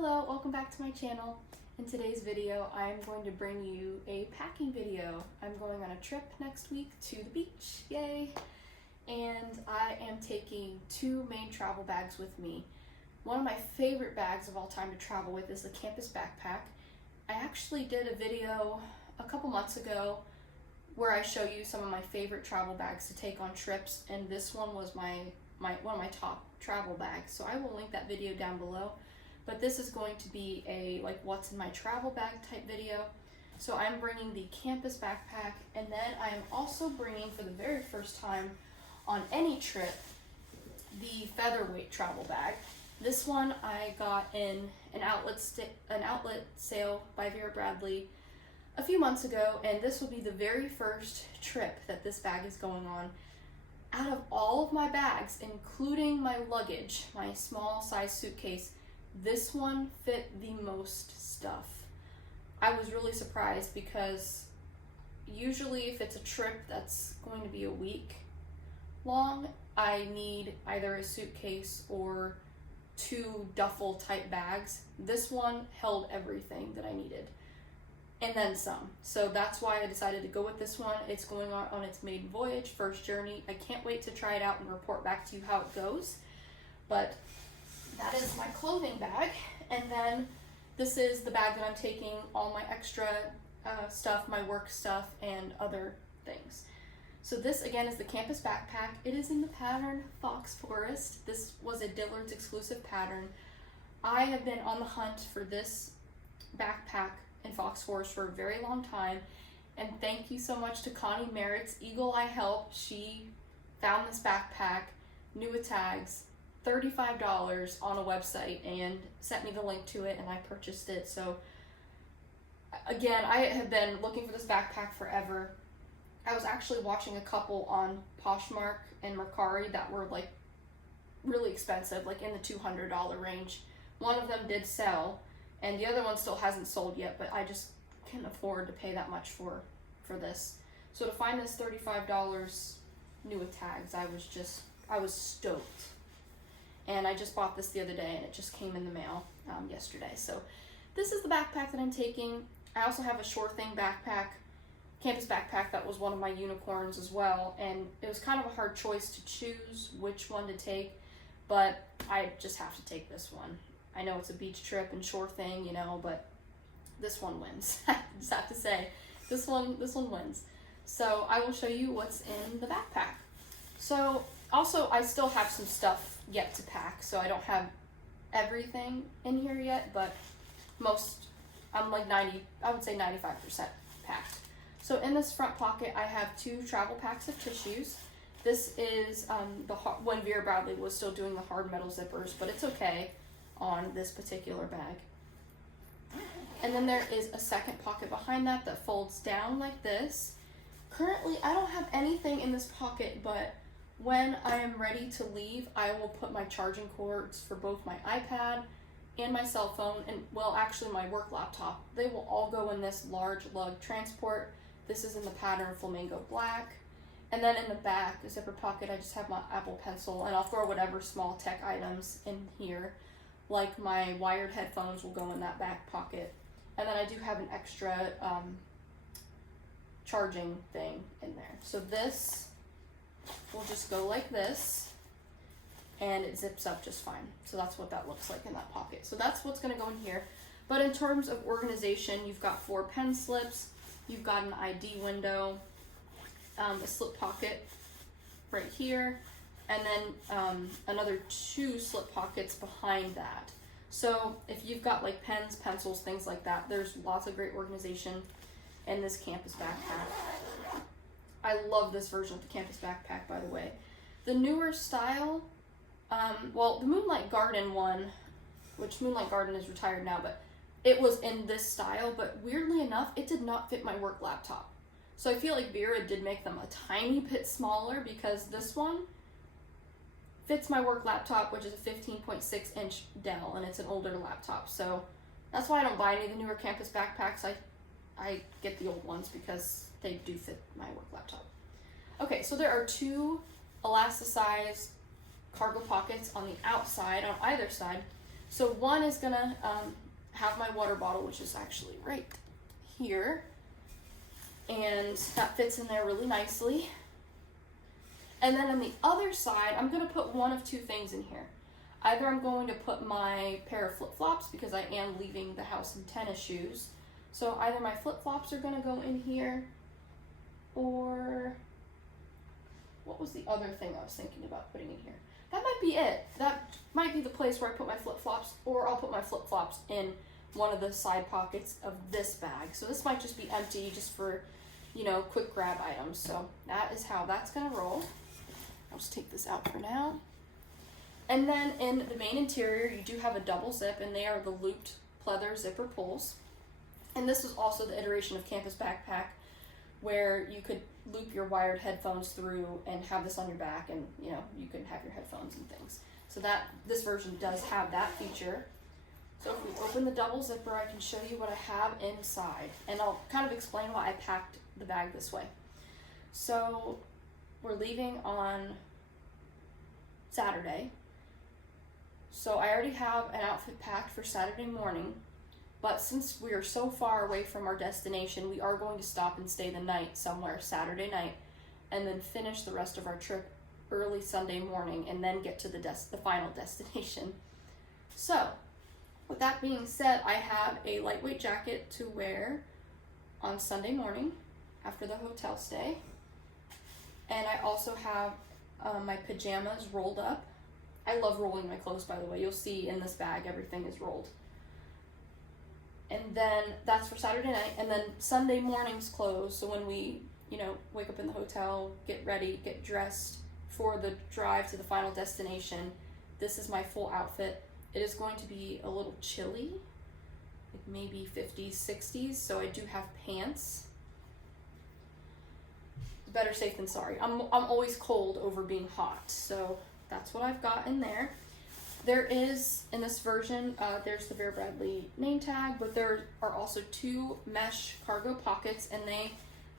Hello, welcome back to my channel. In today's video, I am going to bring you a packing video. I'm going on a trip next week to the beach, yay! And I am taking two main travel bags with me. One of my favorite bags of all time to travel with is the campus backpack. I actually did a video a couple months ago where I show you some of my favorite travel bags to take on trips, and this one was one of my top travel bags, so I will link that video down below. But this is going to be a what's in my travel bag type video. So I'm bringing the campus backpack, and then I am also bringing, for the very first time on any trip, the Featherweight travel bag. This one I got in an outlet sale by Vera a few months ago, and this will be the very first trip that this bag is going on. Out of all of my bags, including my luggage, my small size suitcase, this one fit the most stuff. I was really surprised because usually if it's a trip that's going to be a week long, I need either a suitcase or two duffel type bags. This one held everything that I needed and then some. So that's why I decided to go with this one. It's going on its maiden voyage, first journey. I can't wait to try it out and report back to you how it goes. But that is my clothing bag, and then this is the bag that I'm taking all my extra stuff, my work stuff, and other things. So this again is the campus backpack. It is in the pattern Fox Forest. This was a Dillard's exclusive pattern. I have been on the hunt for this backpack in Fox Forest for a very long time, and thank you so much to Connie Merritt's Eagle Eye Help. She found this backpack, knew its tags, $35 on a website, and sent me the link to it, and I purchased it. So again, I have been looking for this backpack forever. I was actually watching a couple on Poshmark and Mercari that were really expensive, in the $200 range. One of them did sell, and the other one still hasn't sold yet, but I just can't afford to pay that much for this. So to find this $35 new with tags, I was stoked. And I just bought this the other day, and it just came in the mail yesterday. So this is the backpack that I'm taking. I also have a Sure Thing backpack, campus backpack that was one of my unicorns as well. And it was kind of a hard choice to choose which one to take, but I just have to take this one. I know it's a beach trip and Sure Thing, but this one wins. I just have to say, this one wins. So I will show you what's in the backpack. So also, I still have some stuff yet to pack, so I don't have everything in here yet, but I'm I would say 95% packed. So in this front pocket, I have two travel packs of tissues. This is when Vera Bradley was still doing the hard metal zippers, but it's okay on this particular bag. And then there is a second pocket behind that folds down like this. Currently, I don't have anything in this pocket, but when I am ready to leave, I will put my charging cords for both my iPad and my cell phone, and actually my work laptop. They will all go in this large lug transport. This is in the pattern Flamingo Black. And then in the back, the zipper pocket, I just have my Apple Pencil, and I'll throw whatever small tech items in here. Like my wired headphones will go in that back pocket. And then I do have an extra charging thing in there. So this will just go like this, and it zips up just fine. So that's what that looks like in that pocket. So that's what's going to go in here. But in terms of organization, you've got 4 pen slips, you've got an ID window, a slip pocket right here, and then another 2 slip pockets behind that. So if you've got pens, pencils, things like that, there's lots of great organization in this campus backpack. I love this version of the campus backpack, by the way. The newer style, the Moonlight Garden one, which Moonlight Garden is retired now, but it was in this style, but weirdly enough, it did not fit my work laptop. So I feel like Vera did make them a tiny bit smaller, because this one fits my work laptop, which is a 15.6 inch Dell, and it's an older laptop. So that's why I don't buy any of the newer campus backpacks. I get the old ones because they do fit my work laptop. Okay, so there are 2 elasticized cargo pockets on the outside, on either side. So one is gonna have my water bottle, which is actually right here, and that fits in there really nicely. And then on the other side, I'm gonna put one of two things in here. Either I'm going to put my pair of flip-flops because I am leaving the house in tennis shoes. So either my flip-flops are gonna go in here, or what was the other thing I was thinking about putting in here? That might be it. That might be the place where I put my flip-flops, or I'll put my flip-flops in one of the side pockets of this bag. So this might just be empty just for, you know, quick grab items. So that is how that's gonna roll. I'll just take this out for now. And then in the main interior, you do have a double zip, and they are the looped pleather zipper pulls. And this is also the iteration of Campus Backpack where you could loop your wired headphones through and have this on your back, and you know, you can have your headphones and things. So that this version does have that feature. So if we open the double zipper, I can show you what I have inside, and I'll kind of explain why I packed the bag this way. So we're leaving on Saturday. So I already have an outfit packed for Saturday morning, but since we are so far away from our destination, we are going to stop and stay the night somewhere Saturday night, and then finish the rest of our trip early Sunday morning, and then get to the final destination. So with that being said, I have a lightweight jacket to wear on Sunday morning after the hotel stay, and I also have my pajamas rolled up. I love rolling my clothes, by the way. You'll see in this bag everything is rolled. And then that's for Saturday night, and then Sunday morning's clothes. So when we, you know, wake up in the hotel, get ready, get dressed for the drive to the final destination, this is my full outfit. It is going to be a little chilly, like maybe 50s, 60s, so I do have pants. Better safe than sorry. I'm always cold over being hot, so that's what I've got in there. There is, in this version, there's the Vera Bradley name tag, but there are also two mesh cargo pockets, and they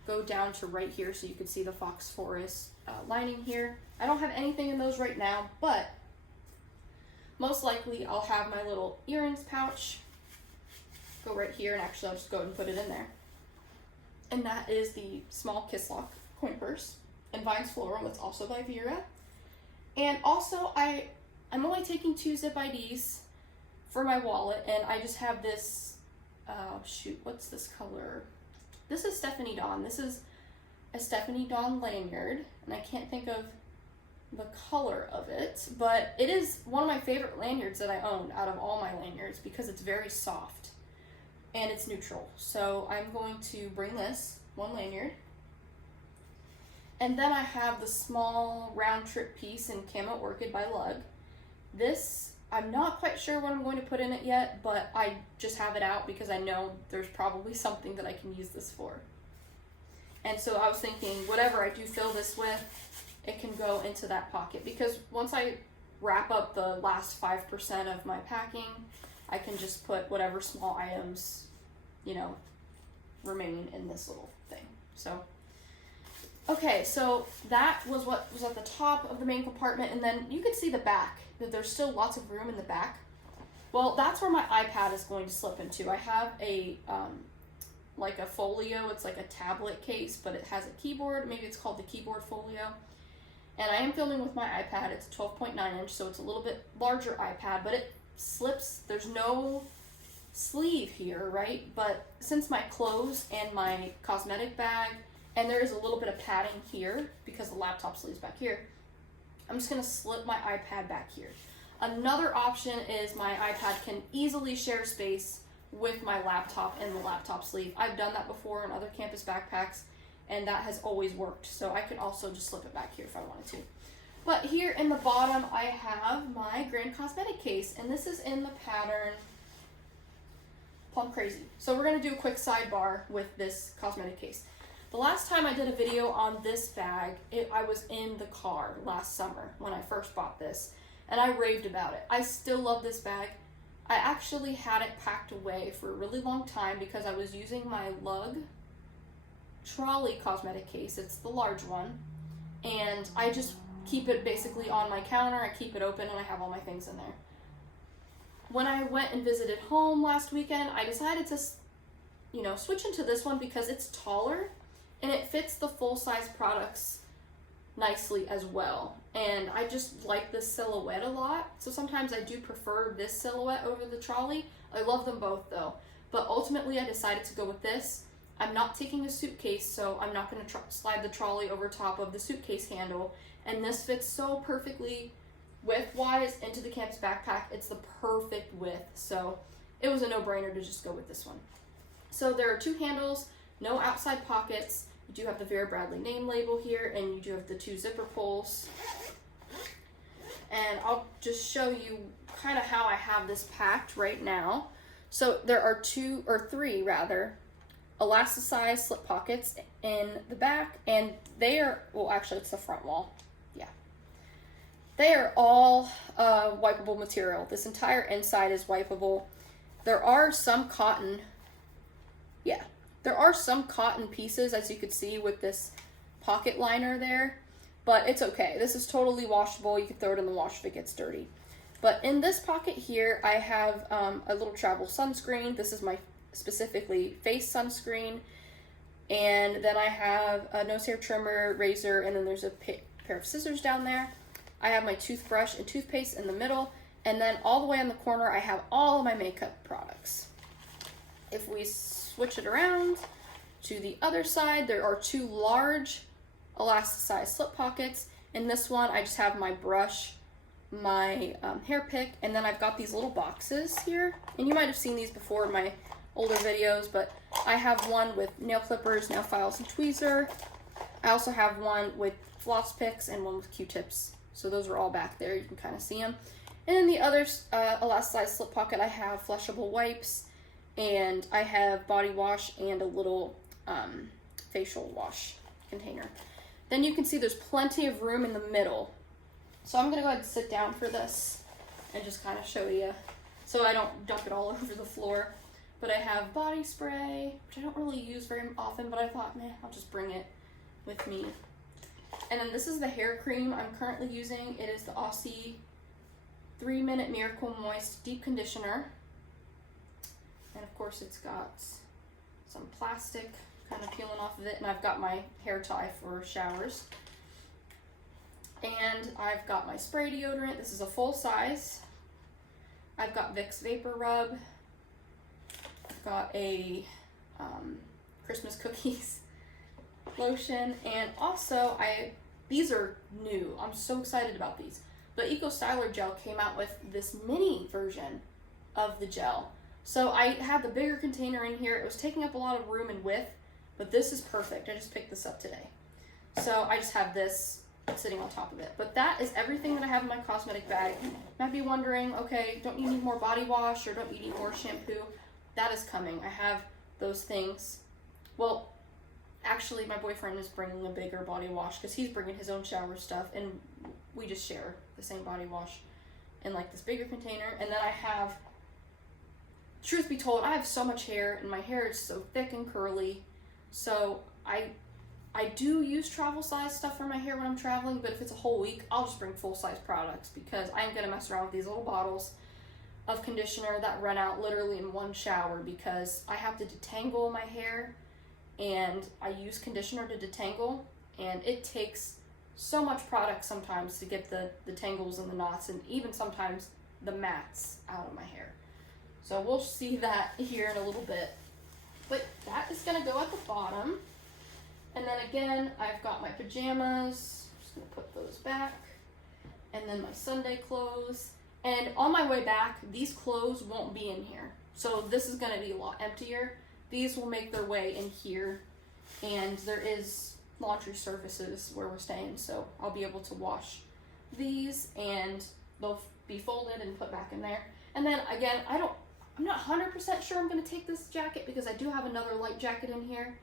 go down to right here, so you can see the Fox Forest lining here. I don't have anything in those right now, but most likely I'll have my little earrings pouch go right here, and actually I'll just go ahead and put it in there. And that is the small Kiss Lock coin purse in Vines Floral. That's also by Vera. And also I'm only taking 2 zip IDs for my wallet, and I just have this, shoot, what's this color? This is Stephanie Dawn. This is a Stephanie Dawn lanyard, and I can't think of the color of it, but it is one of my favorite lanyards that I own out of all my lanyards because it's very soft and it's neutral. So I'm going to bring this one lanyard. And then I have the small round trip piece in Camo Orchid by Lug. This, I'm not quite sure what I'm going to put in it yet, but I just have it out because I know there's probably something that I can use this for. And so I was thinking, whatever I do fill this with, it can go into that pocket, because once I wrap up the last 5% of my packing, I can just put whatever small items, you know, remain in this little thing. So, okay, so that was what was at the top of the main compartment, and then you can see the back, that there's still lots of room in the back. Well, that's where my iPad is going to slip into. I have a, like a folio, it's like a tablet case, but it has a keyboard, maybe it's called the keyboard folio. And I am filming with my iPad. It's a 12.9 inch, so it's a little bit larger iPad, but it slips. There's no sleeve here, right? But since my clothes and my cosmetic bag, and there is a little bit of padding here because the laptop sleeve's back here, I'm just gonna slip my iPad back here. Another option is my iPad can easily share space with my laptop and the laptop sleeve. I've done that before in other campus backpacks, and that has always worked. So I can also just slip it back here if I wanted to. But here in the bottom, I have my Grand Cosmetic case, and this is in the pattern Plum Crazy. So we're gonna do a quick sidebar with this cosmetic case. The last time I did a video on this bag, I was in the car last summer when I first bought this, and I raved about it. I still love this bag. I actually had it packed away for a really long time because I was using my Lug trolley cosmetic case. It's the large one, and I just keep it basically on my counter. I keep it open, and I have all my things in there. when I went and visited home last weekend, I decided to, you know, switch into this one because it's taller and it fits the full-size products nicely as well. And I just like this silhouette a lot. So sometimes I do prefer this silhouette over the trolley. I love them both though. But ultimately I decided to go with this. I'm not taking a suitcase, so I'm not going to slide the trolley over top of the suitcase handle. And this fits so perfectly width-wise into the campus backpack. It's the perfect width. So it was a no-brainer to just go with this one. So there are 2 handles, no outside pockets. You do have the Vera Bradley name label here, and you do have the 2 zipper pulls. And I'll just show you kind of how I have this packed right now. So there are 3 elasticized slip pockets in the back, and they are, well, actually it's the front wall. Yeah. They are all wipeable material. This entire inside is wipeable. There are some cotton, there are some cotton pieces, as you could see with this pocket liner there, but it's okay. This is totally washable. You can throw it in the wash if it gets dirty. But in this pocket here, I have a little travel sunscreen. This is my specifically face sunscreen. And then I have a nose hair trimmer, razor, and then there's a pair of scissors down there. I have my toothbrush and toothpaste in the middle. And then all the way in the corner, I have all of my makeup products. If we switch it around to the other side, there are 2 large elasticized slip pockets. In this one, I just have my brush, my hair pick, and then I've got these little boxes here. And you might have seen these before in my older videos, but I have one with nail clippers, nail files, and tweezer. I also have one with floss picks and one with Q-tips. So those are all back there. You can kind of see them. And in the other elasticized slip pocket, I have flushable wipes, and I have body wash and a little facial wash container. Then you can see there's plenty of room in the middle. So I'm gonna go ahead and sit down for this and just kind of show you so I don't dump it all over the floor. But I have body spray, which I don't really use very often, but I thought, man, I'll just bring it with me. And then this is the hair cream I'm currently using. It is the Aussie 3-Minute Miracle Moist Deep Conditioner. And of course it's got some plastic kind of peeling off of it, and I've got my hair tie for showers. And I've got my spray deodorant. This is a full size. I've got Vicks Vapor Rub. I've got a Christmas cookies lotion, and also these are new. I'm so excited about these. But Eco Styler Gel came out with this mini version of the gel. So I had the bigger container in here. It was taking up a lot of room and width, but this is perfect. I just picked this up today. So I just have this sitting on top of it. But that is everything that I have in my cosmetic bag. You might be wondering, okay, don't you need more body wash or don't you need more shampoo? That is coming. I have those things. Well, actually my boyfriend is bringing a bigger body wash because he's bringing his own shower stuff, and we just share the same body wash in like this bigger container. And then I have, truth be told, I have so much hair and my hair is so thick and curly. So I do use travel size stuff for my hair when I'm traveling, but if it's a whole week, I'll just bring full size products because I ain't gonna mess around with these little bottles of conditioner that run out literally in one shower because I have to detangle my hair, and I use conditioner to detangle, and it takes so much product sometimes to get the tangles and the knots and even sometimes the mats out of my hair. So we'll see that here in a little bit. But that is gonna go at the bottom. And then again, I've got my pajamas. I'm just gonna put those back. And then my Sunday clothes. And on my way back, these clothes won't be in here. So this is gonna be a lot emptier. These will make their way in here. And there is laundry services where we're staying, so I'll be able to wash these and they'll be folded and put back in there. And then again, I'm not 100% sure I'm gonna take this jacket because I do have another light jacket in here.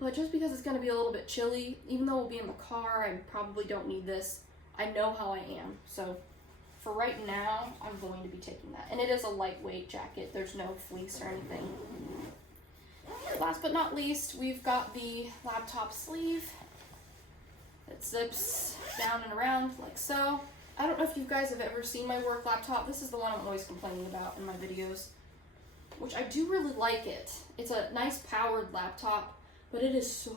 But just because it's gonna be a little bit chilly, even though we'll be in the car, I probably don't need this. I know how I am, so for right now, I'm going to be taking that. And it is a lightweight jacket. There's no fleece or anything. Last but not least, we've got the laptop sleeve. It zips down and around like so. I don't know if you guys have ever seen my work laptop. This is the one I'm always complaining about in my videos, which I do really like it. It's a nice powered laptop, but it is so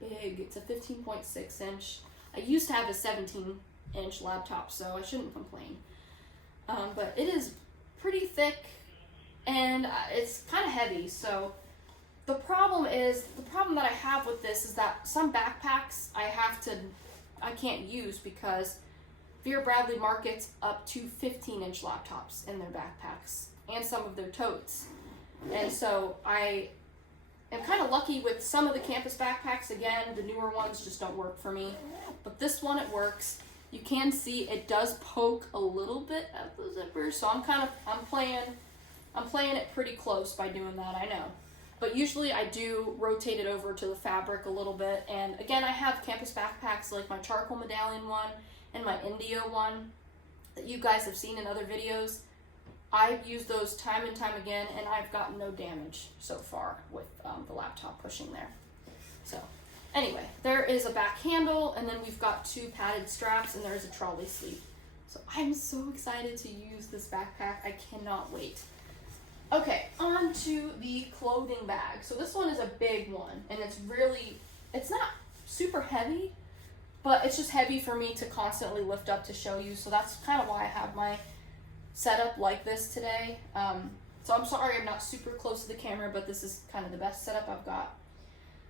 big. It's a 15.6 inch. I used to have a 17-inch laptop, so I shouldn't complain. But it is pretty thick, and it's kind of heavy, so the problem that I have with this is that some backpacks I can't use because Vera Bradley markets up to 15-inch laptops in their backpacks and some of their totes. And so I am kind of lucky with some of the campus backpacks. Again, the newer ones just don't work for me. But this one, it works. You can see it does poke a little bit at the zipper, so I'm playing it pretty close by doing that, I know. But usually I do rotate it over to the fabric a little bit. And again, I have campus backpacks like my charcoal medallion one and my Indio one that you guys have seen in other videos. I've used those time and time again, and I've gotten no damage so far with the laptop pushing there. So anyway, there is a back handle, and then we've got 2 padded straps, and there's a trolley sleeve. So I'm so excited to use this backpack. I cannot wait. Okay, on to the clothing bag. So this one is a big one, and it's not super heavy, but it's just heavy for me to constantly lift up to show you. So that's kind of why I have my setup like this today. So I'm sorry I'm not super close to the camera, but this is kind of the best setup I've got.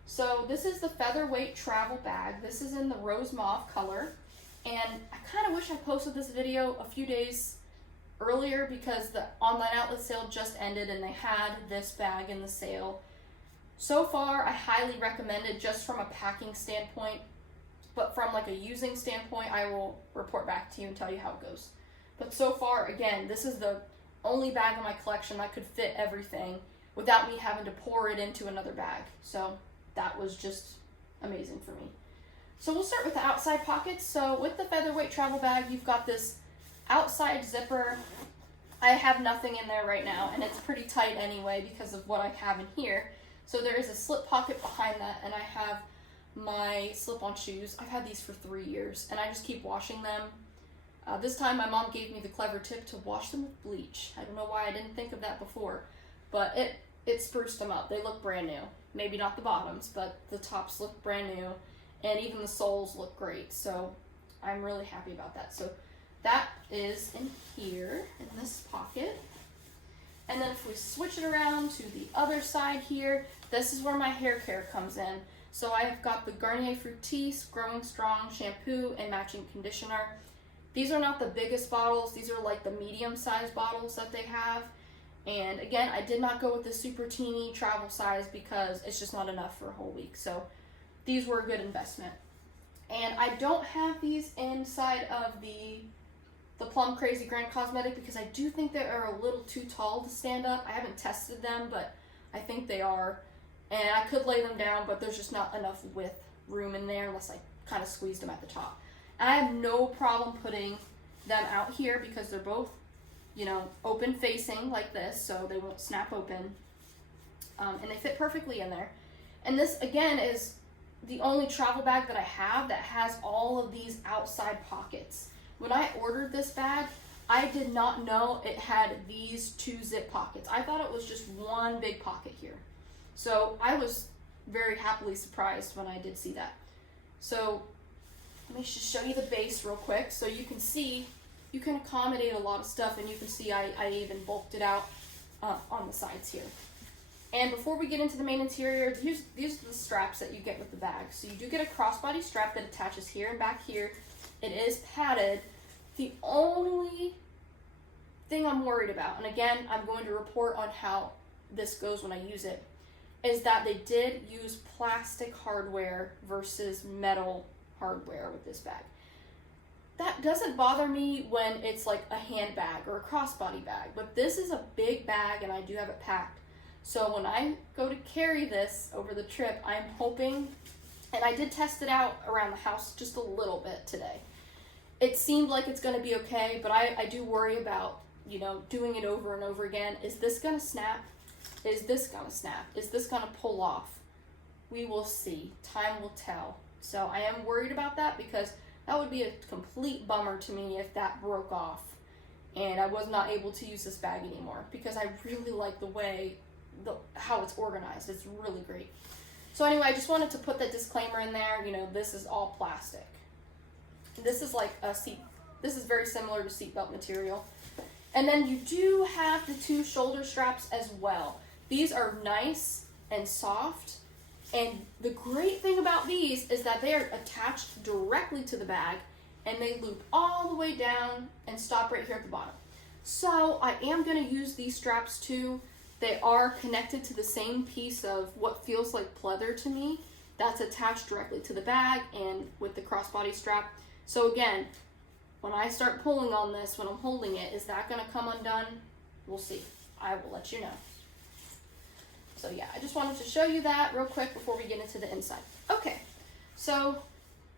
So this is the Featherweight travel bag. This is in the rose mauve color, and I kind of wish I posted this video a few days earlier because the online outlet sale just ended and they had this bag in the sale. So far, I highly recommend it just from a packing standpoint, but from like a using standpoint, I will report back to you and tell you how it goes. But so far, again, this is the only bag in my collection that could fit everything without me having to pour it into another bag. So that was just amazing for me. So we'll start with the outside pockets. So with the Featherweight travel bag, you've got this outside zipper. I have nothing in there right now, and it's pretty tight anyway because of what I have in here. So there is a slip pocket behind that, and I have my slip-on shoes. I've had these for 3 years, and I just keep washing them. This time my mom gave me the clever tip to wash them with bleach. I don't know why I didn't think of that before, but it spruced them up. They look brand new. Maybe not the bottoms, but the tops look brand new, and even the soles look great. So I'm really happy about that. So that is in here, in this pocket. And then if we switch it around to the other side here, this is where my hair care comes in. So I have got the Garnier Fructis Growing Strong shampoo and matching conditioner. These are not the biggest bottles. These are like the medium-sized bottles that they have. And again, I did not go with the super teeny travel size because it's just not enough for a whole week. So these were a good investment. And I don't have these inside of the Plum Crazy Grand Cosmetic because I do think they are a little too tall to stand up. I haven't tested them, but I think they are. And I could lay them down, but there's just not enough room in there unless I kind of squeezed them at the top. And I have no problem putting them out here because they're both, open facing like this, so they won't snap open. And they fit perfectly in there. And this, again, is the only travel bag that I have that has all of these outside pockets. When I ordered this bag, I did not know it had these 2 zip pockets. I thought it was just one big pocket here. So I was very happily surprised when I did see that. So let me just show you the base real quick so you can see you can accommodate a lot of stuff, and you can see I even bulked it out on the sides here. And before we get into the main interior, these are the straps that you get with the bag. So you do get a crossbody strap that attaches here and back here. It is padded. The only thing I'm worried about, and again, I'm going to report on how this goes when I use it, is that they did use plastic hardware versus metal hardware with this bag. That doesn't bother me when it's like a handbag or a crossbody bag, but this is a big bag and I do have it packed. So when I go to carry this over the trip, I'm hoping, and I did test it out around the house just a little bit today. It seemed like it's going to be okay, but I do worry about, doing it over and over again. Is this going to snap? Is this going to snap? Is this going to pull off? We will see. Time will tell. So I am worried about that because That would be a complete bummer to me if that broke off and I was not able to use this bag anymore, because I really like the way, how it's organized. It's really great. So anyway, I just wanted to put that disclaimer in there. You know, this is all plastic. This is like a seat. This is very similar to seatbelt material. And then you do have the 2 shoulder straps as well. These are nice and soft. And the great thing about these is that they are attached directly to the bag, and they loop all the way down and stop right here at the bottom. So I am going to use these straps too. They are connected to the same piece of what feels like pleather to me. That's attached directly to the bag and with the crossbody strap. So again, when I start pulling on this, when I'm holding it, is that going to come undone? We'll see. I will let you know. So yeah, I just wanted to show you that real quick before we get into the inside. Okay, so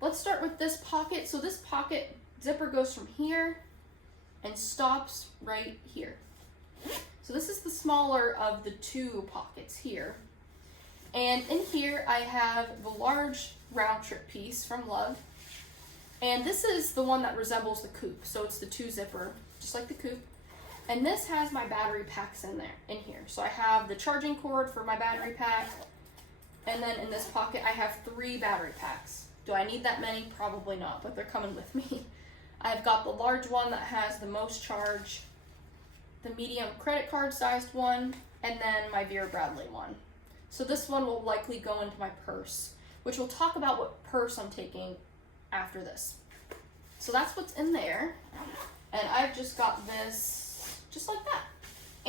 let's start with this pocket. So this pocket zipper goes from here and stops right here. So this is the smaller of the 2 pockets here. And in here I have the large round trip piece from Love. And this is the one that resembles the coupe. So it's the 2 zipper, just like the coupe. And this has my battery packs in here. So I have the charging cord for my battery pack. And then in this pocket, I have 3 battery packs. Do I need that many? Probably not, but they're coming with me. I've got the large one that has the most charge, the medium credit card sized one, and then my Vera Bradley one. So this one will likely go into my purse, which we'll talk about what purse I'm taking after this. So that's what's in there. And I've just got this just like that.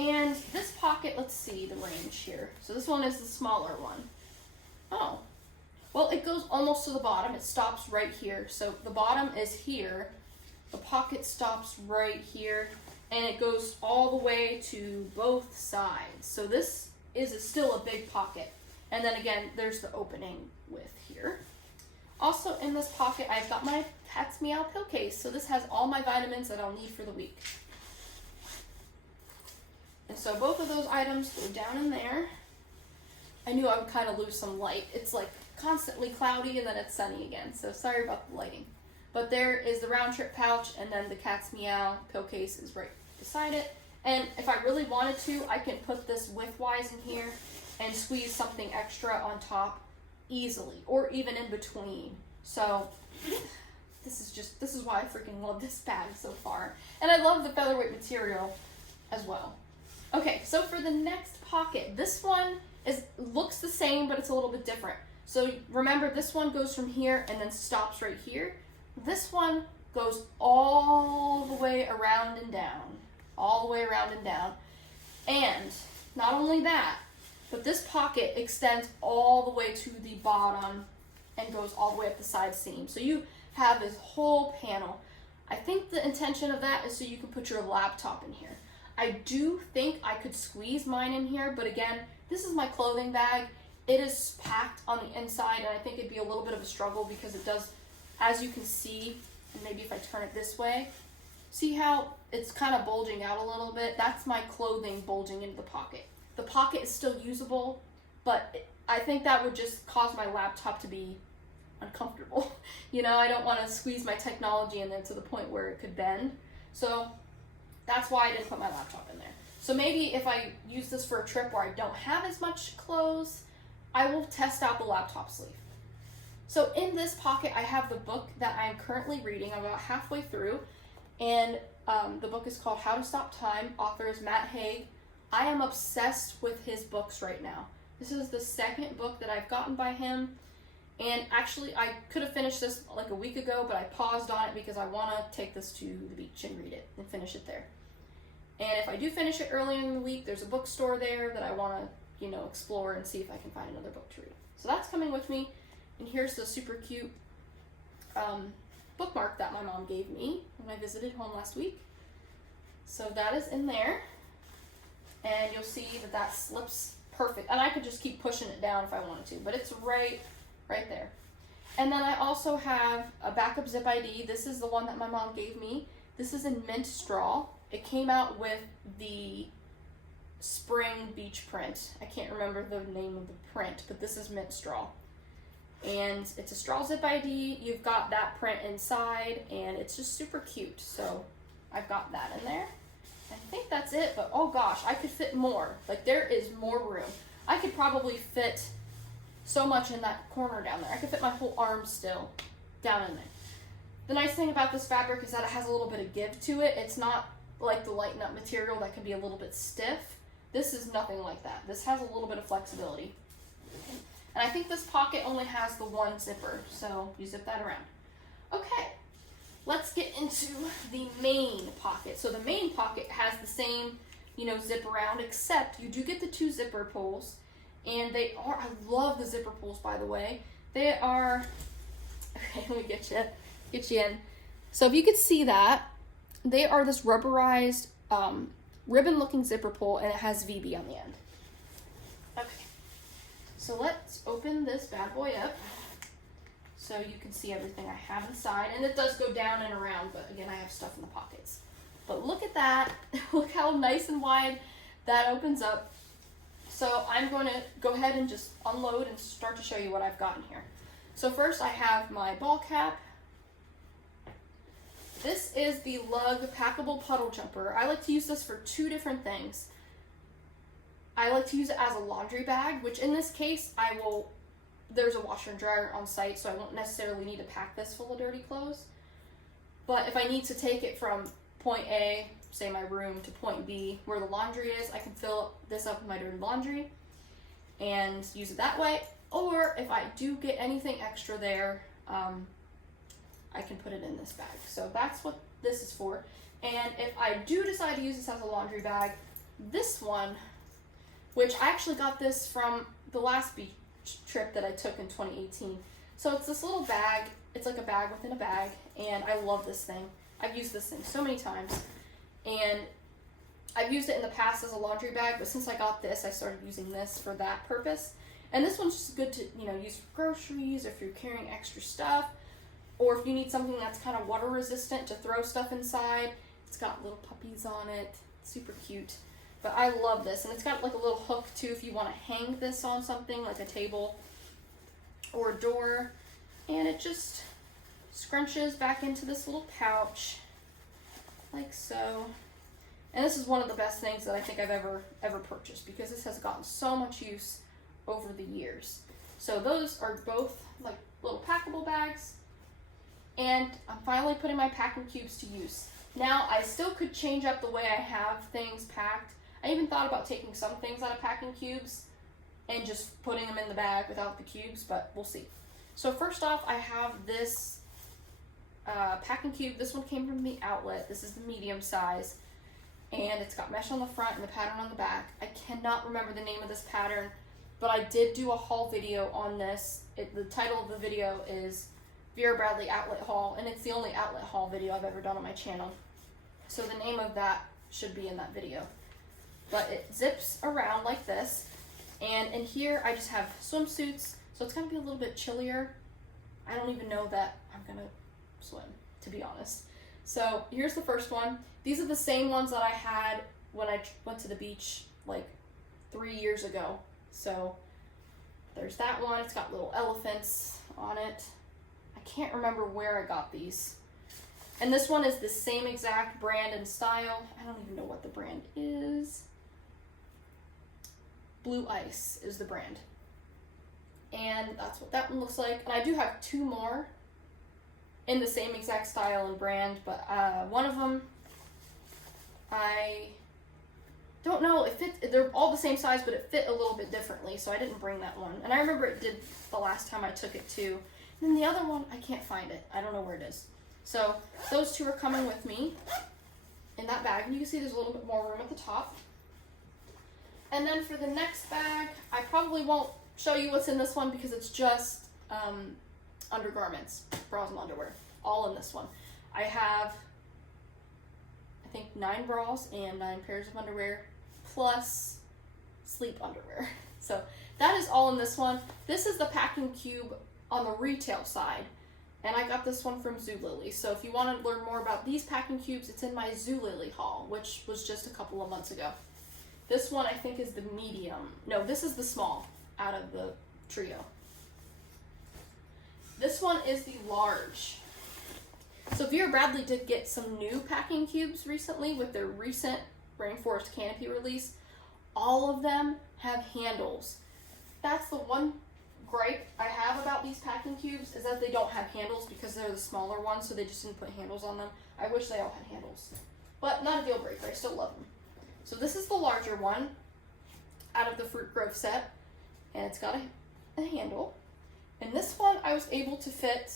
And this pocket, let's see the range here. So this one is the smaller one. Oh, well, it goes almost to the bottom. It stops right here. So the bottom is here. The pocket stops right here, and it goes all the way to both sides. So this is still a big pocket. And then again, there's the opening with here. Also in this pocket, I've got my Cat's Meow pill case. So this has all my vitamins that I'll need for the week. And so both of those items go down in there. I knew I would kind of lose some light. It's like constantly cloudy and then it's sunny again. So sorry about the lighting. But there is the round trip pouch, and then the Cat's Meow pill case is right beside it. And if I really wanted to, I can put this widthwise in here and squeeze something extra on top easily, or even in between. So this is why I freaking love this bag so far. And I love the Featherweight material as well. Okay, so for the next pocket, this one looks the same, but it's a little bit different. So remember, this one goes from here and then stops right here. This one goes all the way around and down. All the way around and down. And not only that, but this pocket extends all the way to the bottom and goes all the way up the side seam. So you have this whole panel. I think the intention of that is so you can put your laptop in here. I do think I could squeeze mine in here, but again, this is my clothing bag. It is packed on the inside, and I think it'd be a little bit of a struggle because it does, as you can see, and maybe if I turn it this way, see how it's kind of bulging out a little bit? That's my clothing bulging into the pocket. The pocket is still usable, but I think that would just cause my laptop to be uncomfortable. You know, I don't want to squeeze my technology in there to the point where it could bend. So that's why I didn't put my laptop in there. So maybe if I use this for a trip where I don't have as much clothes, I will test out the laptop sleeve. So in this pocket, I have the book that I'm currently reading. I'm about halfway through, and the book is called How to Stop Time. Author is Matt Haig. I am obsessed with his books right now. This is the second book that I've gotten by him, and actually I could have finished this like a week ago, but I paused on it because I want to take this to the beach and read it and finish it there. And if I do finish it earlier in the week, there's a bookstore there that I want to, explore and see if I can find another book to read. So that's coming with me. And here's the super cute bookmark that my mom gave me when I visited home last week. So that is in there. And you'll see that slips perfect. And I could just keep pushing it down if I wanted to, but it's right there. And then I also have a backup zip ID. This is the one that my mom gave me. This is in mint straw. It came out with the spring beach print. I can't remember the name of the print, but this is mint straw. And it's a straw zip ID. You've got that print inside, and it's just super cute. So I've got that in there. I think that's it, but oh gosh, I could fit more. Like, there is more room. I could probably fit so much in that corner down there. I could fit my whole arm still down in there. The nice thing about this fabric is that it has a little bit of give to it. It's not like the lighten up material that can be a little bit stiff. This is nothing like that. This has a little bit of flexibility. And I think this pocket only has the one zipper, so you zip that around. Okay, let's get into the main pocket. So the main pocket has the same, zip around, except you do get the 2 zipper pulls, and they are, I love the zipper pulls, by the way. They are, okay, let me get you in. So if you could see that, they are this rubberized, ribbon-looking zipper pull, and it has VB on the end. Okay. So let's open this bad boy up so you can see everything I have inside. And it does go down and around, but again, I have stuff in the pockets. But look at that. Look how nice and wide that opens up. So I'm going to go ahead and just unload and start to show you what I've got in here. So first I have my ball cap. This is the Lug Packable Puddle Jumper. I like to use this for 2 different things. I like to use it as a laundry bag, which in this case, there's a washer and dryer on site, so I won't necessarily need to pack this full of dirty clothes. But if I need to take it from point A, say my room, to point B, where the laundry is, I can fill this up with my dirty laundry and use it that way. Or if I do get anything extra there, I can put it in this bag. So that's what this is for. And if I do decide to use this as a laundry bag, this one, which I actually got this from the last beach trip that I took in 2018. So it's this little bag. It's like a bag within a bag, and I love this thing. I've used this thing so many times, and I've used it in the past as a laundry bag, but since I got this, I started using this for that purpose. And this one's just good to, use for groceries, or if you're carrying extra stuff, or if you need something that's kind of water resistant to throw stuff inside. It's got little puppies on it. It's super cute. But I love this, and it's got like a little hook too if you want to hang this on something like a table or a door, and it just scrunches back into this little pouch like so. And this is one of the best things that I think I've ever purchased, because this has gotten so much use over the years. So those are both like little packable bags, and I'm finally putting my packing cubes to use. Now I still could change up the way I have things packed. I even thought about taking some things out of packing cubes and just putting them in the bag without the cubes, but we'll see. So first off, I have this packing cube. This one came from the outlet. This is the medium size, and it's got mesh on the front and the pattern on the back. I cannot remember the name of this pattern, but I did do a haul video on this. The title of the video is Vera Bradley Outlet Haul, and it's the only outlet haul video I've ever done on my channel. So the name of that should be in that video. But it zips around like this, and in here I just have swimsuits, so it's gonna be a little bit chillier. I don't even know that I'm gonna swim, to be honest. So here's the first one. These are the same ones that I had when I went to the beach like 3 years ago. So there's that one. It's got little elephants on it. I can't remember where I got these. And this one is the same exact brand and style. I don't even know what the brand is. Blue Ice is the brand. And that's what that one looks like. And I do have 2 more in the same exact style and brand, but one of them, I don't know, they're all the same size, but it fit a little bit differently, so I didn't bring that one. And I remember it did the last time I took it too. And then the other one, I can't find it. I don't know where it is. So those 2 are coming with me in that bag. And you can see there's a little bit more room at the top. And then for the next bag, I probably won't show you what's in this one because it's just undergarments, bras and underwear, all in this one. I have, I think, 9 bras and 9 pairs of underwear, plus sleep underwear. So that is all in this one. This is the packing cube on the retail side, and I got this one from Zulily. So if you want to learn more about these packing cubes, it's in my Zulily haul, which was just a couple of months ago. This one I think is the medium. No, this is the small out of the trio. This one is the large. So Vera Bradley did get some new packing cubes recently with their recent Rainforest Canopy release. All of them have handles. That's the one gripe I have about these packing cubes, is that they don't have handles because they're the smaller ones, so they just didn't put handles on them. I wish they all had handles. But not a deal breaker, I still love them. So this is the larger one out of the Fruit Grove set, and it's got a handle. And this one I was able to fit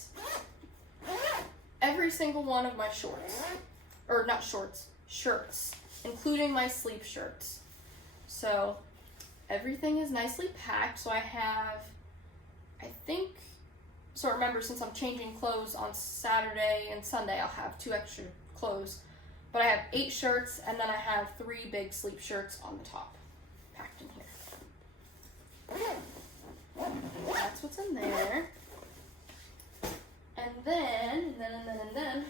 every single one of my shorts. Or not shorts, shirts, including my sleep shirts. So everything is nicely packed. So I have, so remember, since I'm changing clothes on Saturday and Sunday, I'll have 2 extra clothes. But I have 8 shirts, and then I have 3 big sleep shirts on the top, packed in here. That's what's in there. And then,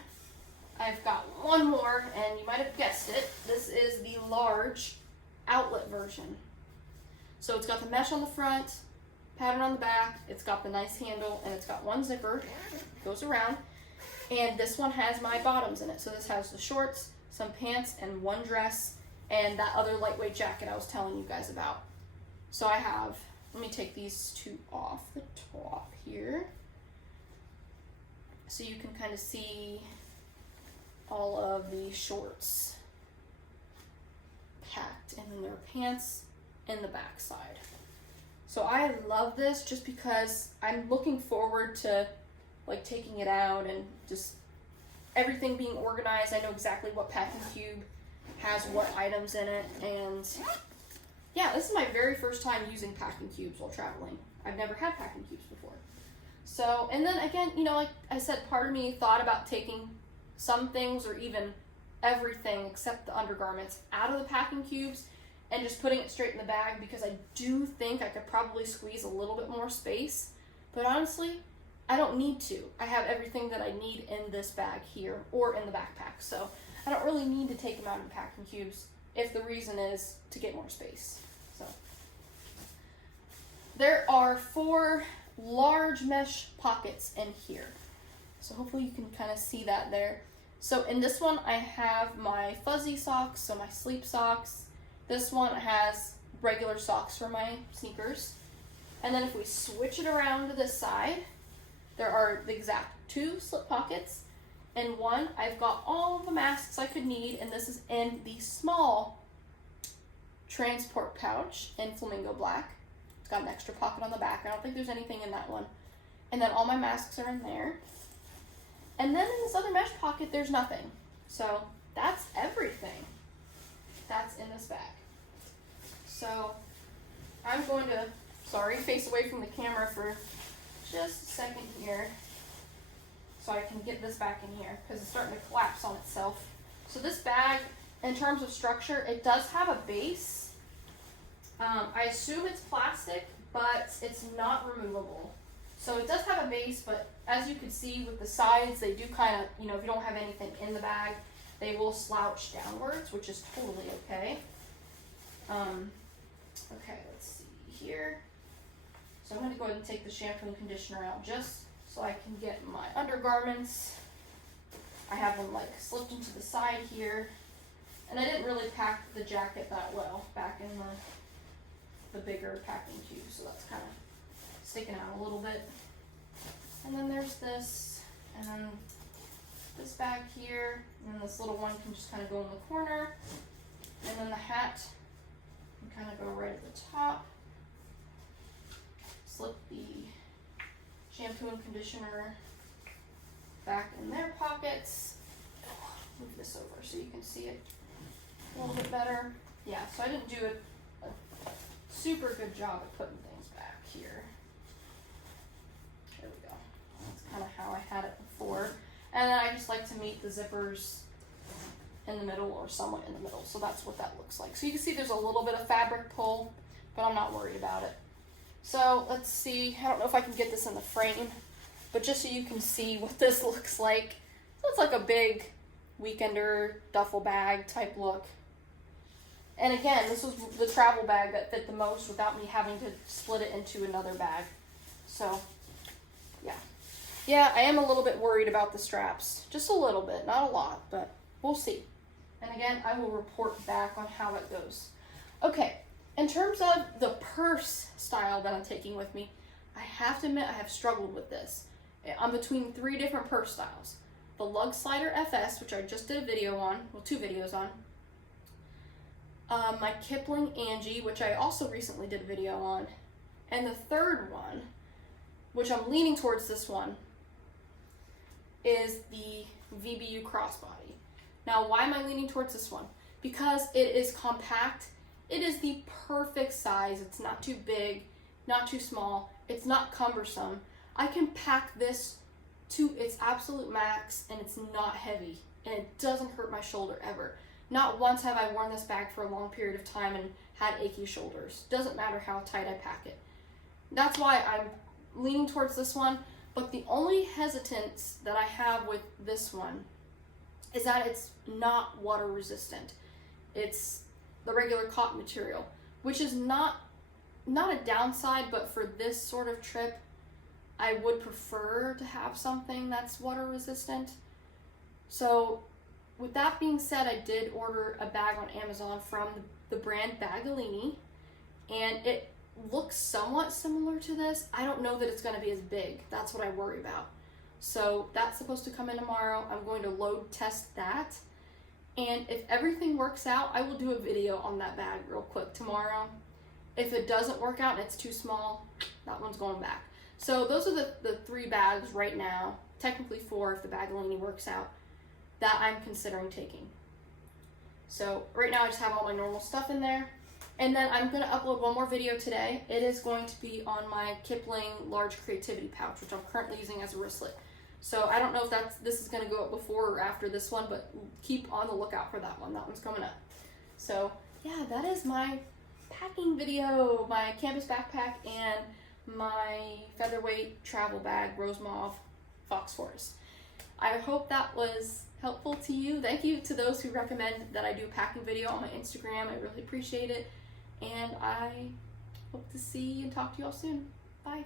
I've got one more, and you might have guessed it. This is the large outlet version. So it's got the mesh on the front, pattern on the back, it's got the nice handle, and it's got one zipper, goes around. And this one has my bottoms in it. So this has the shorts, some pants, and one dress, and that other lightweight jacket I was telling you guys about. So I have, let me take these 2 off the top here, so you can kind of see all of the shorts packed, and then there are pants in the back side. So I love this just because I'm looking forward to like taking it out and just everything being organized. I know exactly what packing cube has what items in it, and yeah, this is my very first time using packing cubes while traveling. I've never had packing cubes before. So, and then again, you know, like I said, part of me thought about taking some things or even everything except the undergarments out of the packing cubes and just putting it straight in the bag, because I do think I could probably squeeze a little bit more space. But honestly, I don't need to. I have everything that I need in this bag here or in the backpack. So I don't really need to take them out of the packing cubes if the reason is to get more space. So there are 4 large mesh pockets in here. So hopefully you can kind of see that there. So in this one I have my fuzzy socks, so my sleep socks. This one has regular socks for my sneakers. And then if we switch it around to this side, there are the exact 2 slip pockets. In one, I've got all of the masks I could need, and this is in the small transport pouch in flamingo black. It's got an extra pocket on the back. I don't think there's anything in that one. And then all my masks are in there. And then in this other mesh pocket, there's nothing. So that's everything that's in this bag. So I'm going to, face away from the camera for just a second here so I can get this back in here, because it's starting to collapse on itself. So this bag, in terms of structure, it does have a base. I assume it's plastic, but it's not removable. So it does have a base, but as you can see with the sides, they do kind of, you know, if you don't have anything in the bag, they will slouch downwards, which is totally okay. Okay, let's see here. So I'm going to go ahead and take the shampoo and conditioner out just so I can get my undergarments. I have them like slipped into the side here. And I didn't really pack the jacket that well back in the bigger packing cube, so that's kind of sticking out a little bit. And then there's this, and then this bag here, and then this little one can just kind of go in the corner. And then the hat can kind of go right at the top. Slip the shampoo and conditioner back in their pockets. Move this over so you can see it a little bit better. Yeah, so I didn't do a super good job at putting things back here. There we go. That's kind of how I had it before. And then I just like to meet the zippers in the middle or somewhat in the middle. So that's what that looks like. So you can see there's a little bit of fabric pull, but I'm not worried about it. So let's see, I don't know if I can get this in the frame, but just so you can see what this looks like. So it's like a big weekender duffel bag type look. And again, this was the travel bag that fit the most without me having to split it into another bag. So yeah, yeah, I am a little bit worried about the straps. Just a little bit, not a lot, but we'll see. And again, I will report back on how it goes. Okay, in terms of the purse style that I'm taking with me, I have to admit I have struggled with this. I'm between 3 different purse styles. The Lug Slider FS, which I just did a video on, well, 2 videos on. My Kipling Angie, which I also recently did a video on. And the third one, which I'm leaning towards this one, is the VBU Crossbody. Now, why am I leaning towards this one? Because it is compact. It is the perfect size. It's not too big, not too small. It's not cumbersome. I can pack this to its absolute max, and it's not heavy, and it doesn't hurt my shoulder ever. Not once have I worn this bag for a long period of time and had achy shoulders. Doesn't matter how tight I pack it. That's why I'm leaning towards this one, but the only hesitance that I have with this one is that it's not water resistant. It's the regular cotton material, which is not a downside, but for this sort of trip, I would prefer to have something that's water resistant. So with that being said, I did order a bag on Amazon from the brand Bagolini, and it looks somewhat similar to this. I don't know that it's going to be as big. That's what I worry about. So that's supposed to come in tomorrow. I'm going to load test that. And if everything works out, I will do a video on that bag real quick tomorrow. If it doesn't work out and it's too small, that one's going back. So those are the 3 bags right now, technically 4 if the Bagolini works out, that I'm considering taking. So right now I just have all my normal stuff in there. And then I'm going to upload one more video today. It is going to be on my Kipling large creativity pouch, which I'm currently using as a wristlet. So I don't know if this is going to go up before or after this one, but keep on the lookout for that one. That one's coming up. So yeah, that is my packing video, my campus backpack, and my Featherweight travel bag, Rose Mauve Fox Forest. I hope that was helpful to you. Thank you to those who recommend that I do a packing video on my Instagram. I really appreciate it. And I hope to see and talk to you all soon. Bye.